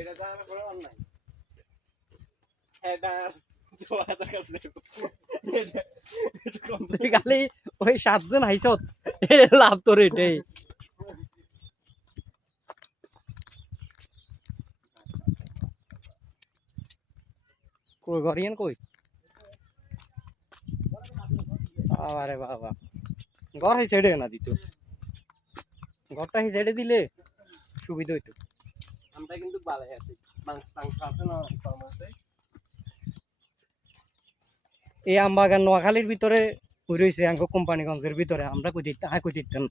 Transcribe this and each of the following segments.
এটা তো আমি বড় অন্যায় এটা জোয়াদের কাছে খালি ওই 7 জন আইছত লাভ তোর এটাই কই গরিয়ান কই আরে বাবা ঘর এই সাইডে না দিত ঘরটা এই সাইডে দিলে সুবিধা হইতো আমরা কিন্তু ভালোই আছি মাংস আছে না কম আছে এই আমবাগান নোয়াখালীর ভিতরে কই রইছে আঙ্গ কোম্পানিগঞ্জের ভিতরে আমরা কই দিতাম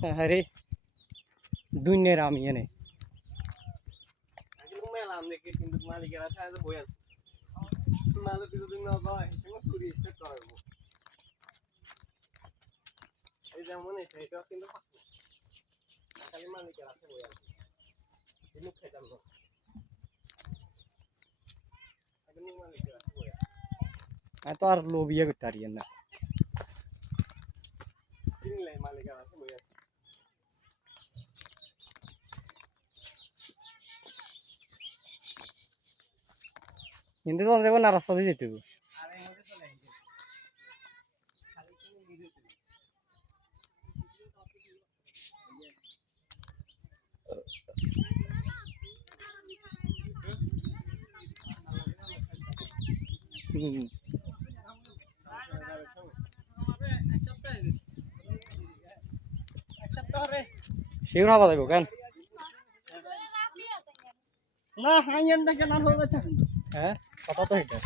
হ্যাঁ রে দুনিয়ার আমি এনে কিন্তু মেলা দেখি কিন্তু মালিকের আছে আজ বই আছে মালিক যদি না হয় তুমি চুরি স্টার্ট করব এই যেমন এটা কিন্তু খালি মালিকের আছে বই আছে কিন্তু খেতাম না আপনি মালিকের আছে বই আছে তো আর লোভিয়া করতে পারি না কিনলে মালিকের আছে বই আছে কিন্তু তখন দেখো না রাস্তা দিয়ে যেতে হবে আরে মধ্যে চলে আইছে খালি কিনে নিয়ে শিউর হবা দেবো কেন না হাইয়েন না কেন হবে থাকেন হ্যাঁ কথা তো এটা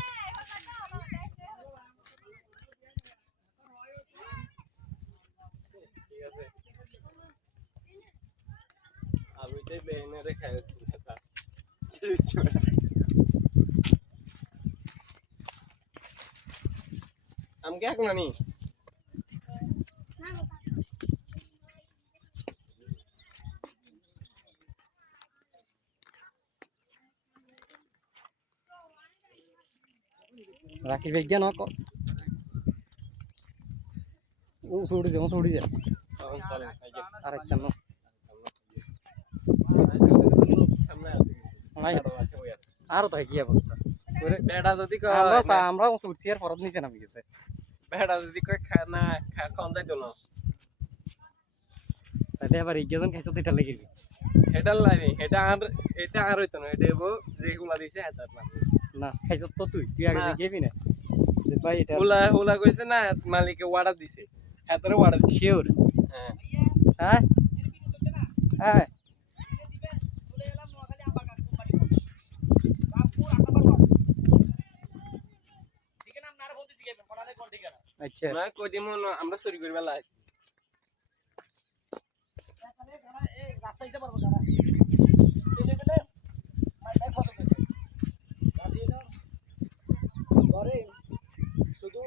আমি তো বেহেনে খাইছি আমকে এক নানি রাখি বিজ্ঞান ও ছড়ি দে আর একটা নো আর তো কি অবস্থা বেড়া যদি আমরা ছুটছি আর ফরত নিচে নামি গেছে বেড়া যদি কই না খাওয়া যাইতো না তাহলে আবার ইজ্ঞান খাইছো তো এটা লেগে এটা লাইনি এটা আর হইতো না এটা যেগুলা দিছে এটা না না খাইছো তো তুই আগে গেবি না ভাই এটা ওলা কইছে না মালিকে অর্ডার দিছে হাতের অর্ডার শিওর হ্যাঁ হ্যাঁ হ্যাঁ আচ্ছা না কই দিমু আমরা চুরি করিবা লাই রাস্তাইতে পারবো যারা ছেলে পেলে মাইক ফটো দিছে রাজি না ঘরে শুধু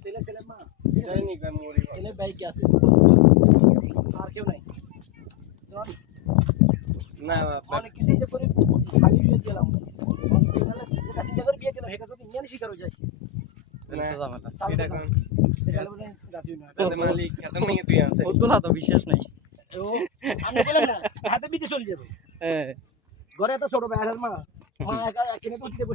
ছেলে মা এটাই নি গান মরি ছেলে বাইক আছে আর কেউ নাই না অনেক কিছু হিসেব করে খালি বিয়ে দিলাম যেটা চিন্তা করে বিয়ে দিলাম এটা যদি নিয়ে শিকার হয়ে যায় না এটা কোন সেটা বলে রাজি না তাতে মালিক এত নিয়ে তুই আছে তোলা তো বিশ্বাস নাই ও আমি বললাম না হাতে বিতে চলে যাবে হ্যাঁ ঘরে এত ছোট ভাই আর মা মা একা কিনে তো দিতে